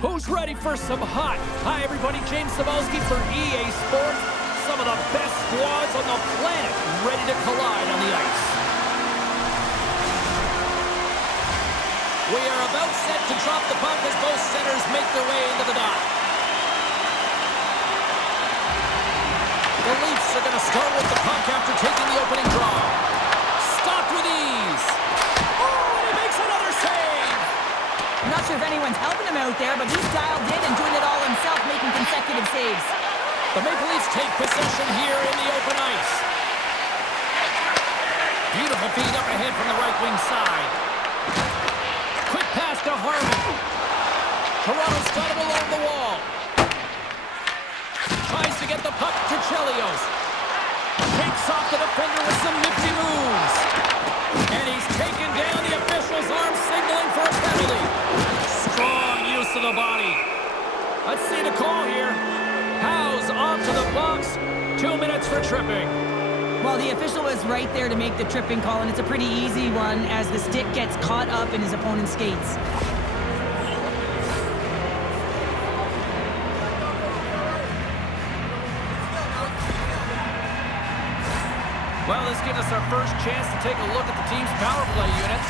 Who's ready for some hot? Hi, everybody. James Cebulski for EA Sports. Some of the best squads on the planet ready to collide on the ice. We are about set to drop the puck as both centers make their way into the dot. The Leafs are going to start with the puck after taking the opening draw. Stopped with ease. Oh, and he makes another save. I'm not sure if anyone's helping him out there, but he's dialed in and doing it all himself, making consecutive saves. The Maple Leafs take possession here in the open ice. Beautiful feed up ahead from the right wing side. Quick pass to Harmon. Toronto's got him along the wall. Tries to get the puck to Chelios. Shakes off the defender with some nifty moves. And he's taken down. The official's arm signaling for a penalty. Strong use of the body. Let's see the call here. Howe's off to the box. 2 minutes for tripping. Well, the official was right there to make the tripping call, and it's a pretty easy one as the stick gets caught up in his opponent's skates. Well, this gives us our first chance to take a look at the team's power play units.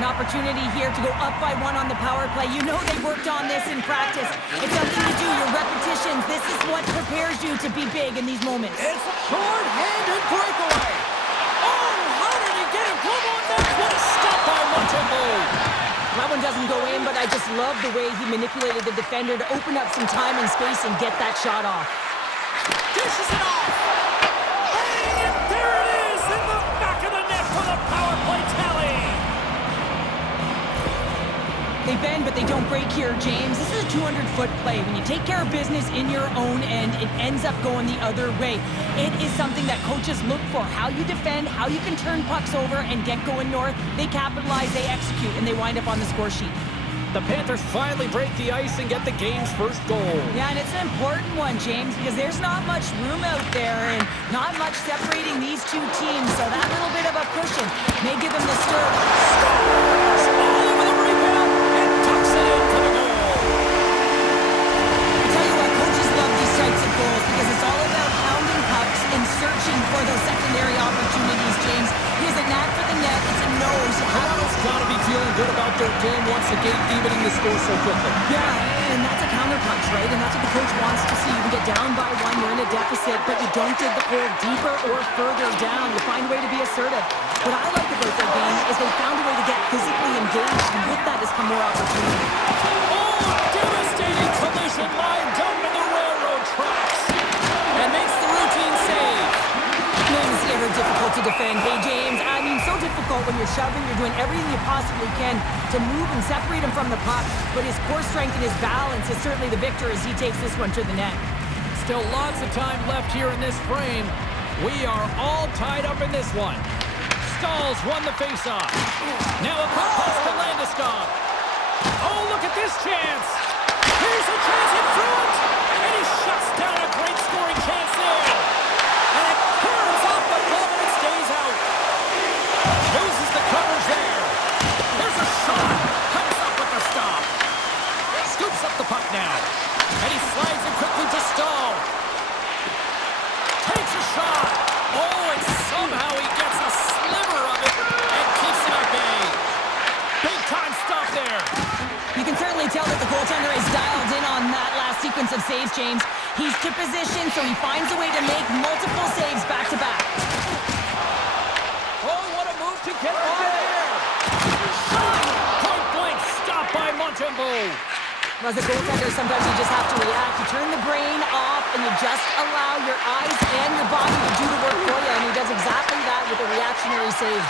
An opportunity here to go up by 1 on the power play. You know they worked on this in practice. It's something to do, your repetitions. This is what prepares you to be big in these moments. It's short-handed breakaway. Oh, how did he get it? Glove on net. What a stop by Montembeau. That one doesn't go in, but I just love the way he manipulated the defender to open up some time and space and get that shot off. Dishes it off. And there it is in the back of the net for the power play tally. They bend, but they don't break here, James. This is a 200-foot play. When you take care of business in your own end, it ends up going the other way. It is something that coaches look for. How you defend, how you can turn pucks over and get going north. They capitalize, they execute, and they wind up on the score sheet. The Panthers finally break the ice and get the game's first goal. Yeah, and it's an important one, James, because there's not much room out there and not much separating these two teams. So that little bit of a cushion may give them the stir. Scores! All over the rebound and tucks it in for the goal. I tell you what, coaches love these types of goals because it's all about pounding pucks and searching for those secondary opportunities, James. He has a knack for the net. It's a nose. Toronto's got to be feeling good about their game once again, evening the score so quickly. Yeah, and that's a counterpunch, right? And that's what the coach wants to see. You can get down by 1, you're in a deficit, but you don't dig the hole deeper or further down. You find a way to be assertive. What I like about their game is they found a way to get physically engaged, and with that has come more opportunity. Oh, devastating collision lined up in the railroad tracks. And makes the routine save. Man, is ever difficult to defend. Hey, James, I mean, so difficult when you're shoving, you're doing everything you possibly can to move and separate him from the puck, but his core strength and his balance is certainly the victor as he takes this one to the net. Still lots of time left here in this frame. We are all tied up in this one. Stahl's won the faceoff. Now a quick pass to Landeskog. Oh, look at this chance. Here's a chance in front. And he shuts down a great scoring chance there. And it curves off the glove and it stays out. Loses the coverage there. There's a shot. Comes up with the stop. Scoops up the puck now. And he slides it quickly to Stahl. Takes a shot. Oh, and somehow he gets a sliver of it and keeps it at bay. Big time stop there. You can certainly tell that the goaltender is dialed in on that last sequence of saves, James. He's to position, so he finds a way to make multiple saves back-to-back. Oh, what a move to get by there. Shot! Point blank stop by Montembeau. As a goaltender, sometimes you just have to react. You turn the brain off, and you just allow your eyes and your body to do the work for you, and he does exactly that with a reactionary save.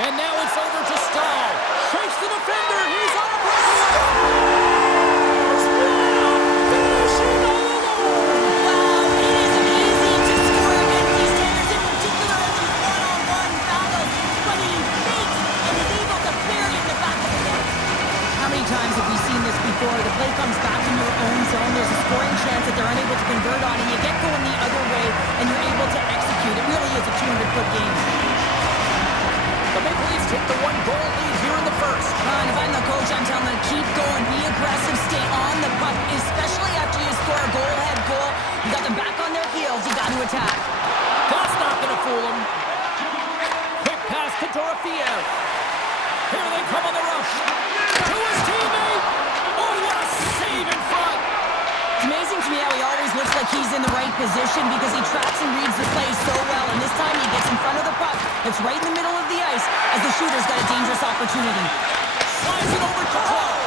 And now it's over to Stahl. Shakes the defender. He's on a breakaway. Finishing all alone. Wow, it isn't easy to score against these standards, in particular in these one-on-one battles, but he fakes and is able to bury in the back of the net. How many times have we seen this before? The play comes back in your own zone. There's a scoring chance that they're unable to convert on, and you get going the other way, and you're able to execute. It really is a 200-foot game. The Maple Leafs take the 1-goal lead here in the first. And if I'm the coach, I'm telling them, keep going, be aggressive, stay on the attack. That's not going to fool him. Quick pass to Dorofiev. Here they come on the rush. To his teammate. Oh, what a save in front. It's amazing to me how he always looks like he's in the right position because he tracks and reads the play so well. And this time he gets in front of the puck. It's right in the middle of the ice as the shooter's got a dangerous opportunity. Slides it over to Cole.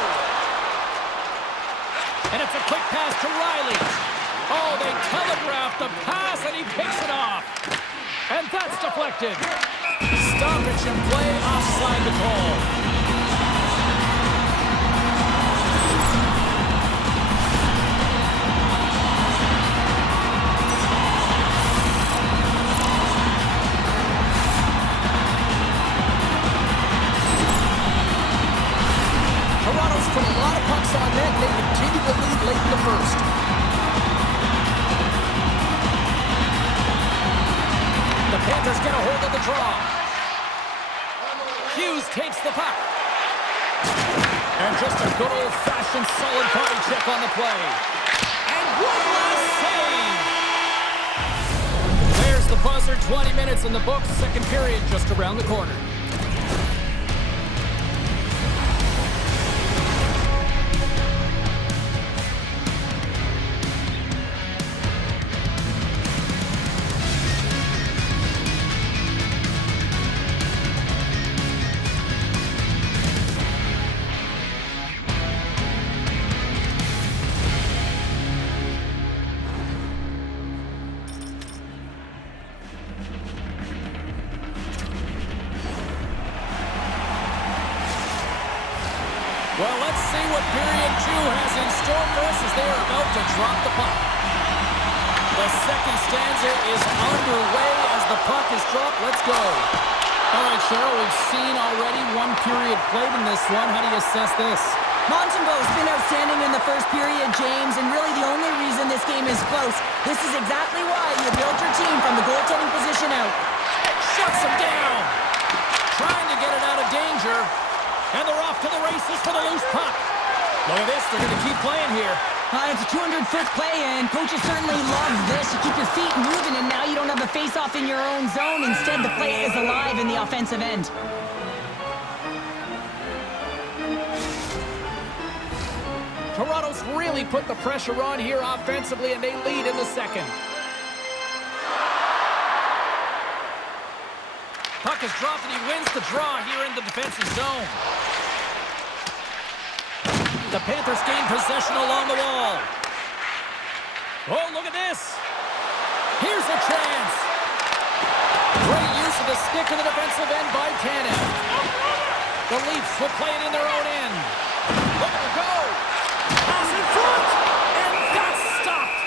And it's a quick pass to Riley. Oh, they telegraphed the pass and he picks it off. And that's deflected. Stoppage in play offside the call. Toronto's put a lot of pucks on net. They continue to lead late in the first. The Panthers get a hold of the draw. Hughes takes the puck. And just a good old-fashioned solid body check on the play. And one last save. There's the buzzer. 20 minutes in the books. Second period just around the corner. Well, let's see what period 2 has in store for us as they are about to drop the puck. The second stanza is underway as the puck is dropped. Let's go. All right, Cheryl, we've seen already one period played in this one. How do you assess this? Montembeau's been outstanding in the first period, James, and really the only reason this game is close. This is exactly why you built your team from the goaltending position out. Shuts him down. Trying to get it out of danger. And they're off to the races for the loose puck. Look at this. They're going to keep playing here. It's a 200-foot play, and coaches certainly love this. You keep your feet moving, and now you don't have a face-off in your own zone. Instead, the play is alive in the offensive end. Toronto's really put the pressure on here offensively, and they lead in the second. Puck is dropped, and he wins the draw here in the defensive zone. The Panthers gain possession along the wall. Oh, look at this. Here's a chance. Great use of the stick in the defensive end by Tanev. The Leafs will play it in their own end. Look at it go. Pass in front. And that's stopped.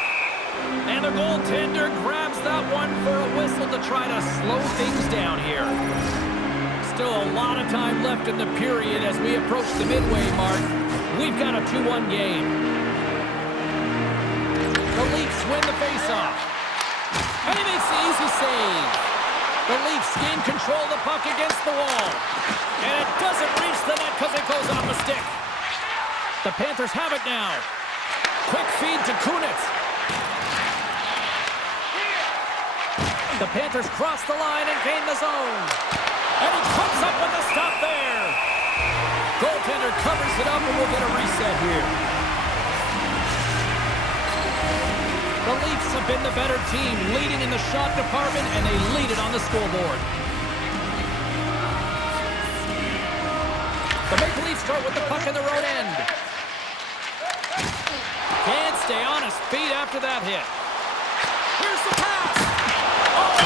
And the goaltender grabs that one for a whistle to try to slow things down here. Still a lot of time left in the period as we approach the midway mark. We've got a 2-1 game. The Leafs win the faceoff. And he makes the easy save. The Leafs gain control of the puck against the wall. And it doesn't reach the net because it goes off a stick. The Panthers have it now. Quick feed to Kunitz. The Panthers cross the line and gain the zone. And he comes up with the stop there. Goaltender covers it up and we'll get a reset here. The Leafs have been the better team, leading in the shot department, and they lead it on the scoreboard. The Maple Leafs start with the puck in their own end. Can't stay on his feet after that hit. Here's the pass. Oh,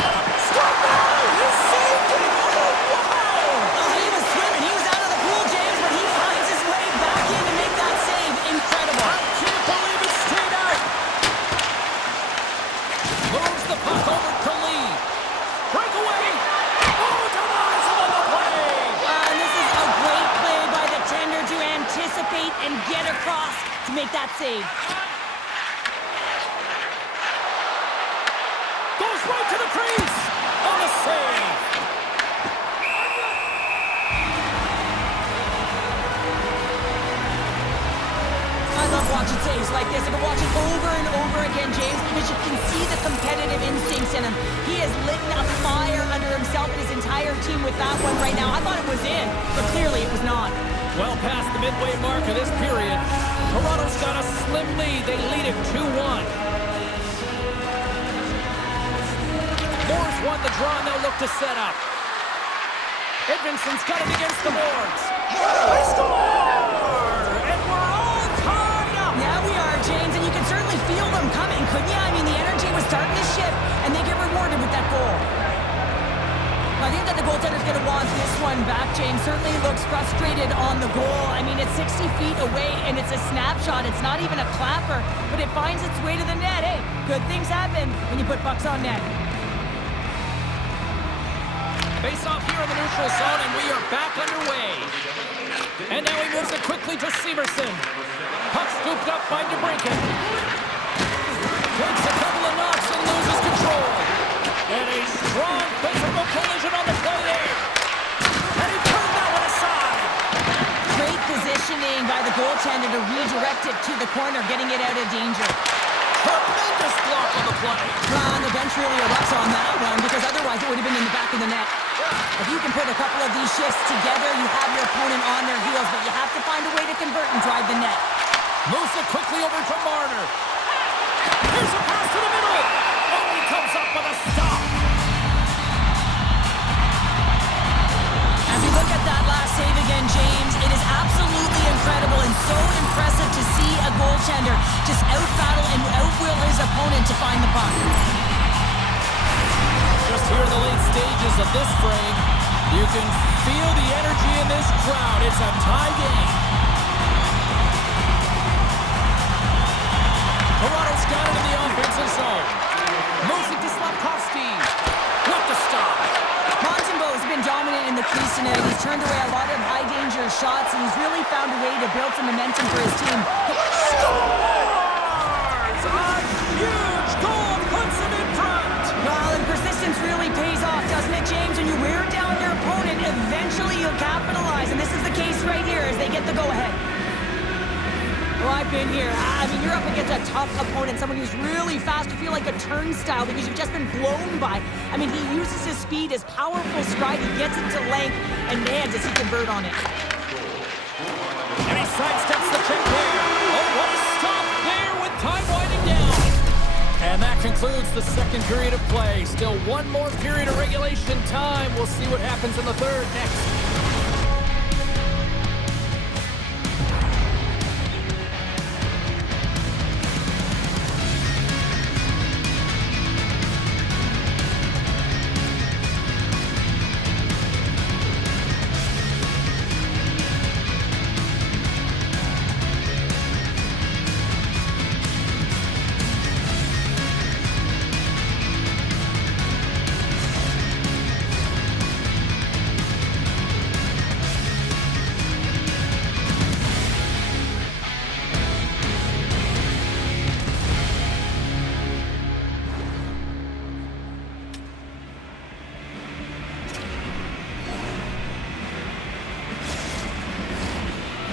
stop now! He saved it! Oh, wow! He was swimming. He was out of the pool, James, but he finds his way back in to make that save. Incredible. I can't believe it stayed out. Moves the puck over to Lee. Breakaway. Oh, denies him on the play. And this is a great play by the tender to anticipate and get across to make that save. Goes right to the crease. On the save. I love watching watching saves like this. I could watch it over and over again, James, because you can see the competitive instincts in him. He has lit a fire under himself and his entire team with that one right now. I thought it was in, but clearly it was not. Well past the midway mark of this period, Toronto's got a slim lead. They lead it 2-1. Moore's won the draw, and they'll look to set up. Edvinson's got it against the boards. They score! And we're all tied up! Yeah, we are, James, and you can certainly feel them coming, couldn't you? I mean, the energy was starting to shift, and they get rewarded with that goal. I think that the goaltender's going to want this one back, James. Certainly looks frustrated on the goal. I mean, it's 60 feet away, and it's a snapshot. It's not even a clapper, but it finds its way to the net. Hey, good things happen when you put pucks on net. Face off here in the neutral zone, and we are back underway. And now he moves it quickly to Severson. Puck scooped up by DeBrincat. Takes a couple of knocks and loses control. And a strong physical collision on the play there. And he turned that one aside. Great positioning by the goaltender to redirect it to the corner, getting it out of danger. Tremendous block on the play. The bench really erupts on that one, because otherwise it would have been in the back of the net. If you can put a couple of these shifts together, you have your opponent on their heels, but you have to find a way to convert and drive the net. Moves it quickly over to Marner. Here's a pass to the middle. Oh, he comes up with a stop. As we look at that last save again, James, it is absolutely incredible and so impressive to see a goaltender just out-battle and out-will his opponent to find the puck. Just here in the late stages of this frame, you can feel the energy in this crowd. It's a tie game. Toronto's got it in the offensive zone. Moves it to Slafkovsky. What the stop? Montembeau's been dominant in the crease tonight. He's turned away a lot of high-danger shots, and he's really found a way to build some momentum for his team. Scores! A huge goal puts him in front. Well, and persistence really pays off, doesn't it, James? When you wear down your opponent, eventually you'll capitalize, and this is the case right here as they get the go-ahead. Well, I've been here. I mean, you're up against a tough opponent, someone who's really fast. You feel like a turnstile because you've just been blown by. I mean, he uses his speed, his powerful stride. He gets it to length, and man, does he convert on it. And he sidesteps the check there. Oh, what a stop there with time winding down. And that concludes the second period of play. Still one more period of regulation time. We'll see what happens in the third next.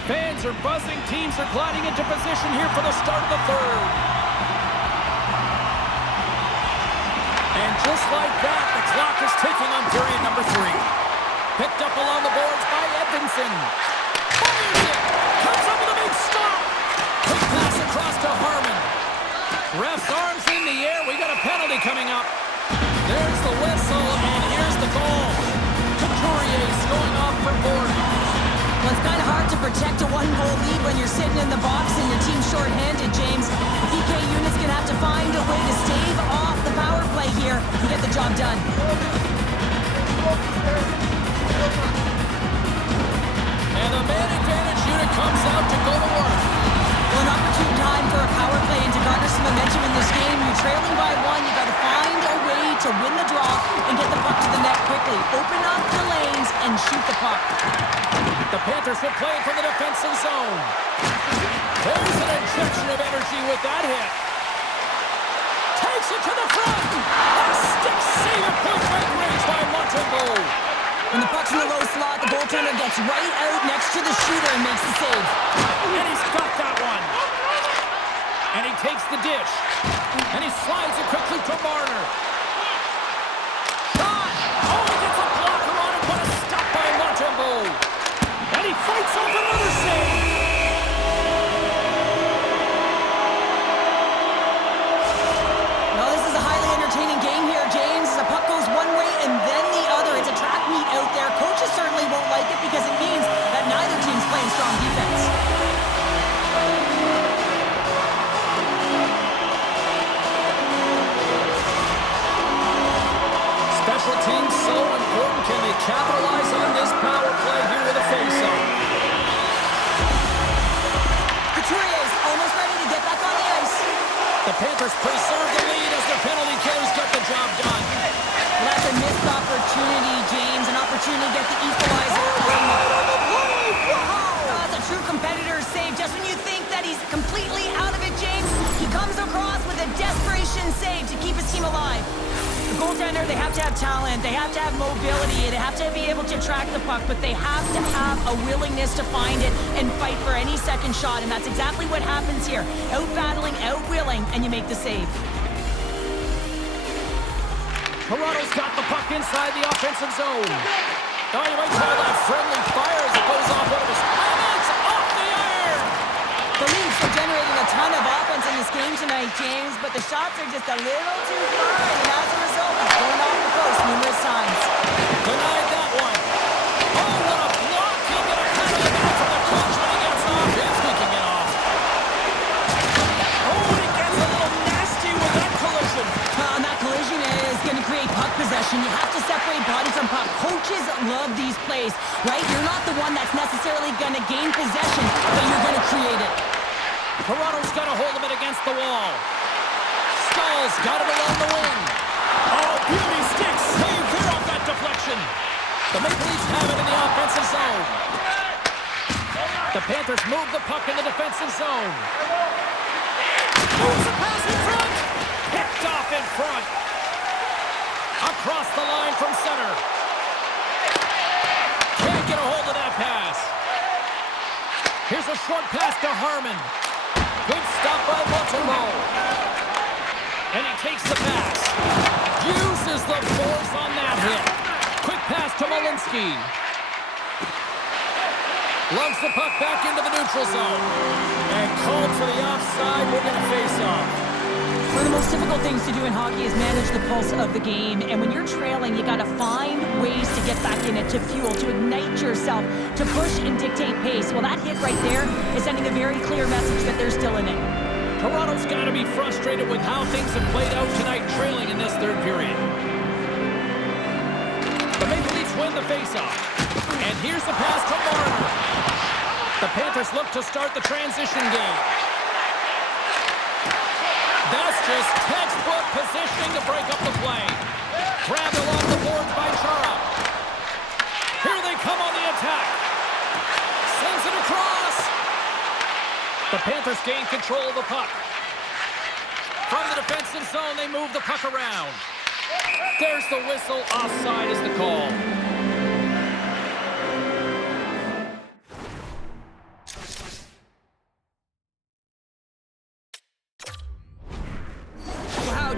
Fans are buzzing. Teams are gliding into position here for the start of the third. And just like that, the clock is ticking on period number 3. Picked up along the boards by Edvinson. Fires it! Comes up with a big stop! Quick pass across to Harmon. Ref's arms in the air. We got a penalty coming up. There's the whistle, and here's the goal. Couturier's going off for Gordon. Well, it's kind of hard to protect a one-goal lead when you're sitting in the box and your team's short-handed, James. The PK unit's going to have to find a way to stave off the power play here and get the job done. And the man advantage unit comes out to go to work. Well, an opportune time for a power play and to garner some momentum in this game. You're trailing by 1. You got to find a way to win the draw and get the puck to the net quickly. Open up the lanes and shoot the puck. The Panthers will play it from the defensive zone. There's an injection of energy with that hit. Takes it to the front. A stick save at point-blank range by Montembeau. When the puck's in the low slot, the goaltender gets right out next to the shooter and makes the save. And he's got that one. takes the dish. And he slides it quickly to Marner. Shot! Oh, he gets a blocker on it, but a stop by Montembeault. And he fights off another save. Well, this is a highly entertaining game here, James. The puck goes one way and then the other. It's a track meet out there. Coaches certainly won't like it because it means that neither team's playing strong defense. Special teams so important. Can they capitalize on this power play here with a face-off? Couturier's almost ready to get back on the ice. The Panthers preserve the lead as their penalty kills get the job done. Well, that's a missed opportunity, James. An opportunity to get the equalizer. Oh, that's a true competitor's save. Just when you think that he's completely out of it, James, he comes across with a desperation save to keep his team alive. The goaltender, they have to have talent, they have to have mobility, they have to be able to track the puck, but they have to have a willingness to find it and fight for any second shot, and that's exactly what happens here. Out-battling, out-willing, and you make the save. Toronto's got the puck inside the offensive zone. Oh, you might call that friendly fire as it goes off one of his... And it's off the iron! The Leafs are generating a ton of offense in this game tonight, James, but the shots are just a little too far, and as a result, it's going off the post numerous times. Denied that one. Oh, what a block! He'll get a penalty from the coach when he gets off. If he can get off. Oh, and he gets a little nasty with that collision. And that collision is going to create puck possession. You have to separate body from puck. Coaches love these plays, right? You're not the one that's necessarily going to gain possession, but you're going to create it. Toronto's got a hold of it against the wall. Staal's got it along the wing. Oh, beauty sticks. Save here off that deflection. The Maple Leafs have it in the offensive zone. The Panthers move the puck in the defensive zone. Moves a pass in front. Picked off in front. Across the line from center. Can't get a hold of that pass. Here's a short pass to Harmon. Good stop by Montembeault. And he takes the pass. Uses the force on that hit. Quick pass to Malinsky. Loves the puck back into the neutral zone. And called for the offside. We're going to face off. One of the most difficult things to do in hockey is manage the pulse of the game. And when you're trailing, you got to find ways to get back in it, to fuel, to ignite yourself, to push and dictate pace. Well, that hit right there is sending a very clear message that they're still in it. Toronto's got to be frustrated with how things have played out tonight, trailing in this third period. The Maple Leafs win the faceoff. And here's the pass to Marner. The Panthers look to start the transition game. That's just textbook positioning to break up the play. Grabbed along the boards by Chara. Here they come on the attack. Sends it across. The Panthers gain control of the puck. From the defensive zone, they move the puck around. There's the whistle. Offside is the call.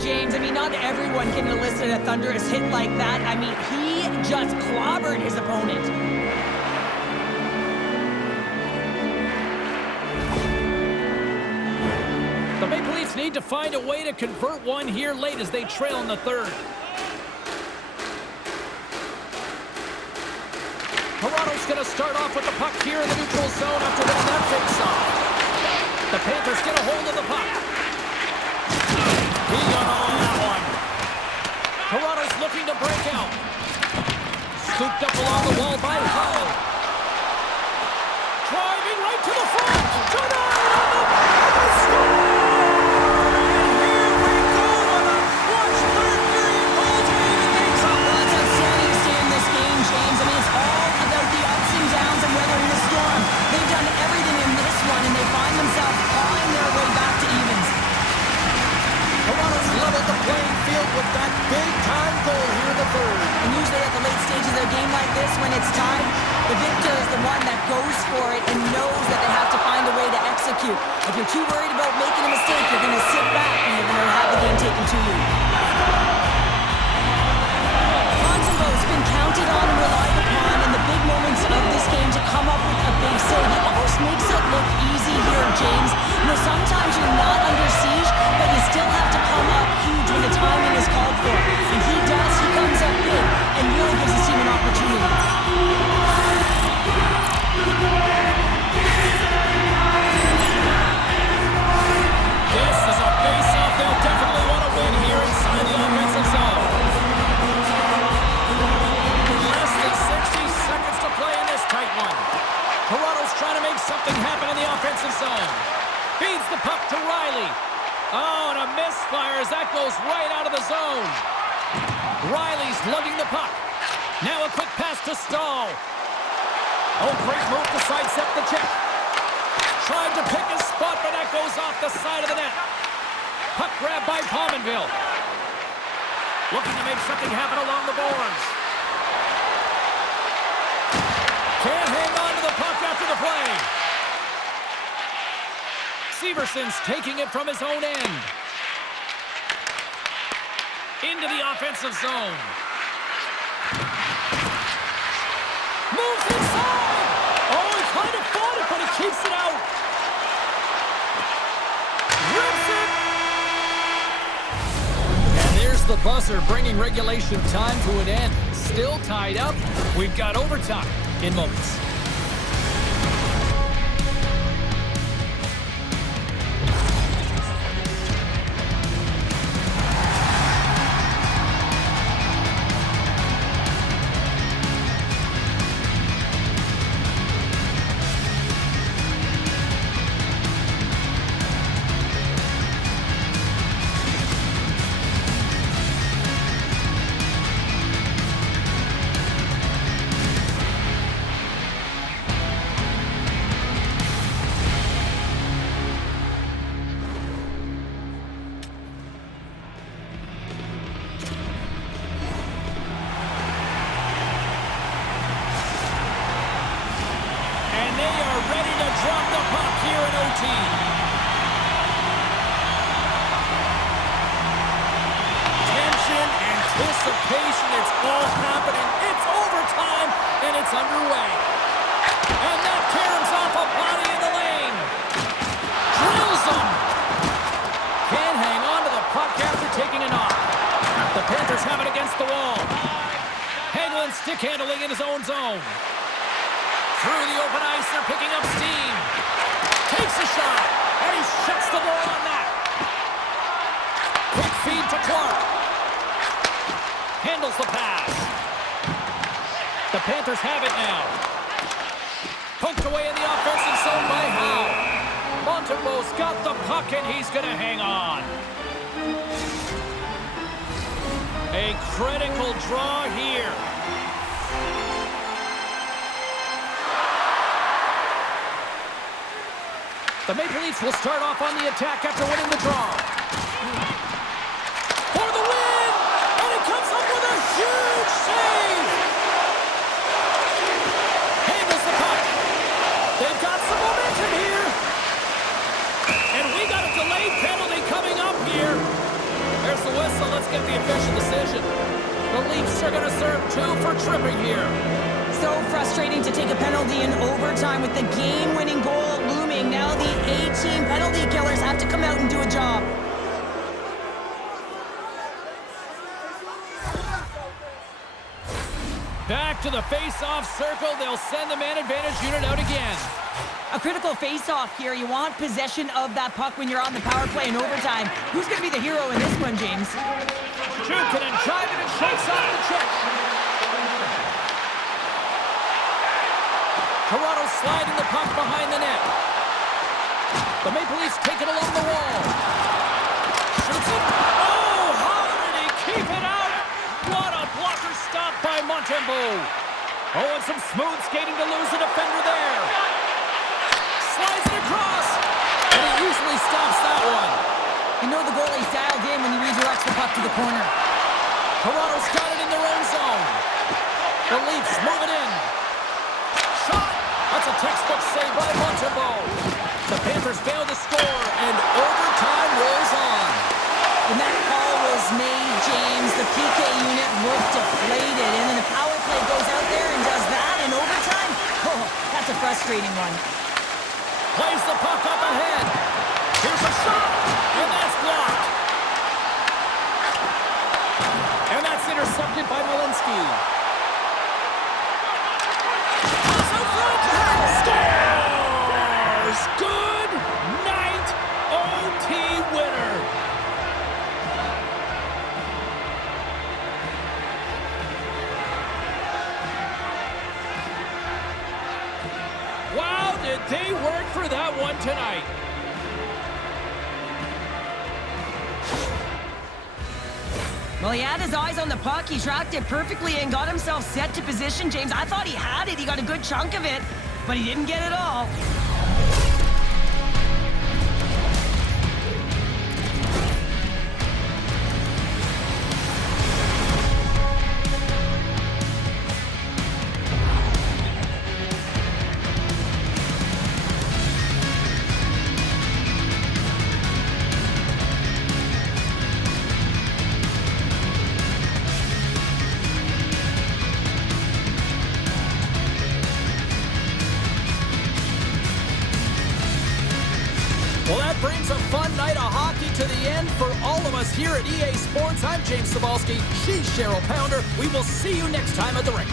James, I mean, not everyone can elicit a thunderous hit like that. I mean, he just clobbered his opponent. The Maple Leafs need to find a way to convert one here late as they trail in the third. Toronto's going to start off with the puck here in the neutral zone after winning that face-off. The Panthers get a hold of the puck. He got on that one. Toronto's looking to break out. Scooped up along the wall by Hull. Driving right to the front. Denied on the score! And here we go on a clutch third period goaltending that makes up. Well, it's outstanding to stay in this game, James. I mean, it's all about the ups and downs and weathering the storm. They've done everything in this one, and they find themselves clawing their way back to evens. Toronto's leveled the playing field with that big-time goal here in the third. And usually at the late stages of a game like this, when it's tied, the If you're too worried about making a mistake, you're going to sit back and you're going to have the game taken to you. Montembeau's been counted on and relied upon in the big moments of this game to come up with a big save. He almost makes it look easy here, James. You know, sometimes you're not under siege, but you still have to come up huge when the timing is called for. And he does. He comes up big and really gives his team an opportunity. This is a face-off they'll definitely want to win here inside the offensive zone. Less than 60 seconds to play in this tight one. Toronto's trying to make something happen in the offensive zone. Feeds the puck to Riley. Oh, and a misfire as that goes right out of the zone. Riley's lugging the puck. Now a quick pass to Stahl. Oh, great move to sidestep the check. Tried to pick his spot, but that goes off the side of the net. Puck grab by Pominville. Looking to make something happen along the boards. Can't hang on to the puck after the play. Severson's taking it from his own end. Into the offensive zone. Moves inside! Oh, he kind of fought it, but he keeps it out. Rips it! And there's the buzzer, bringing regulation time to an end. Still tied up. We've got overtime in moments. Anticipation, it's all happening. It's overtime, and it's underway. And that caroms off a body in the lane. Drills him. Can't hang on to the puck after taking a knock. The Panthers have it against the wall. Hagelin stick handling in his own zone. Through the open ice, they're picking up steam. Takes a shot, and he shuts the door on that. Quick feed to Clark. Handles the pass. The Panthers have it now. Poked away in the offensive zone by Howe. Montembeau's got the puck, and he's going to hang on. A critical draw here. The Maple Leafs will start off on the attack after winning the draw. For the win! And it comes up with a huge save! Handles the puck. They've got some momentum here. And we got a delayed penalty coming up here. There's the whistle. Let's get the official decision. The Leafs are going to serve 2 for tripping here. So frustrating to take a penalty in overtime with the game-winning goal looming. Now the A-team penalty killers have to come out and do a job. Back to the face-off circle. They'll send the man advantage unit out again. A critical face-off here. You want possession of that puck when you're on the power play in overtime. Who's going to be the hero in this one, James? Jukin and driving and shakes off the check. Toronto sliding the puck behind the net. The Maple Leafs take it along the wall. Shoots it. Oh, how did he keep it out? What a blocker stop by Montembeau. Oh, and some smooth skating to lose the defender there. Slides it across. And he usually stops that one. You know the goalie's dialed in when he redirects the puck to the corner. Toronto's got it in their own zone. The Leafs move it in. Shot. That's a textbook save by Montembeau. The Panthers fail to score, and overtime rolls on. When that call was made, James, the PK unit looked deflated, and then the power play goes out there and does that in overtime? Oh, that's a frustrating one. Plays the puck up ahead. Here's a shot, and that's blocked. And that's intercepted by Malinsky. Pass out front. Scores! Good night, OT winner. Wow, did they work for that one tonight. Well, he had his eyes on the puck. He tracked it perfectly and got himself set to position, James. I thought he had it. He got a good chunk of it, but he didn't get it all. Well, that brings a fun night of hockey to the end for all of us here at EA Sports. I'm James Cebulski. She's Cheryl Pounder. We will see you next time at the rink.